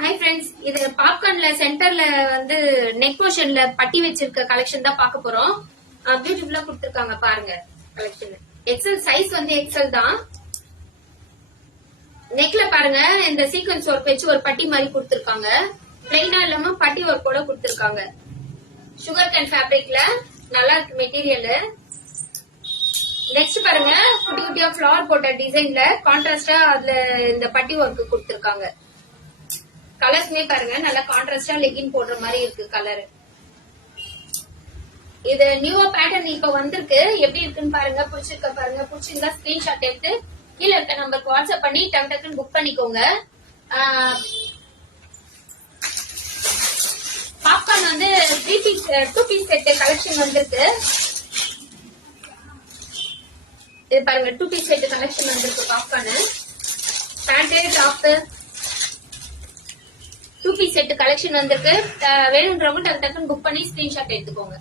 Hi friends, இது பாப்கார்ன்ல சென்டர்ல வந்து நெக் போர்ஷன்ல பட்டி வச்சிருக்க கலெக்ஷன் தான் பார்க்க போறோம். பியூட்டிஃபுல்லா கொடுத்திருக்காங்க பாருங்க. கலெக்ஷன் எக்ஸல் சைஸ் வந்து எக்ஸல் தான். நெக்ல பாருங்க இந்த சீக்வன்ஸ் ஒர்க் வச்சு ஒரு பட்டி மாதிரி கொடுத்திருக்காங்க. பிளைனா இல்லாம பட்டி ஒர்க்கோட கொடுத்திருக்காங்க. சுகர் கேன் ஃபேப்ரிக்ல நல்லா இருக்கு மெட்டீரியல். நெக்ஸ்ட் பாருங்க குட்டி குட்டியா ஃபிளவர் போட்ட டிசைன்ல கான்ட்ராஸ்டா அதுல இந்த பட்டி ஒர்க் கொடுத்திருக்காங்க. கலர்ஸ்மே பாருங்க நல்லா கான்ட்ராஸ்டா லெகின் போடுற மாதிரி இருக்கு கலர். இது நியூவா பேட்டர்ன் இப்ப வந்திருக்கு. எப்படி இருக்குன்னு பாருங்க. பிடிச்சிருக்க பாருங்க. பிடிச்சிருந்தா ஸ்கிரீன்ஷாட் எடுத்து கீழே இருக்க நம்பருக்கு வாட்ஸ்அப் பண்ணி டக்குன்னு புக் பண்ணிக்கோங்க. பாப்கார்ன் வந்து 2 பீஸ் செட் கலெக்ஷன் வந்திருக்கு. இது பாருங்க 2 பீஸ் செட் கலெக்ஷன் வந்திருக்கு. Popcorn pant top 2 piece set collection வந்திருக்கு. வேணும்ன்றவங்க டக்குன்னு புக் பண்ணி ஸ்கிரீன்ஷாட் எடுத்துக்கோங்க.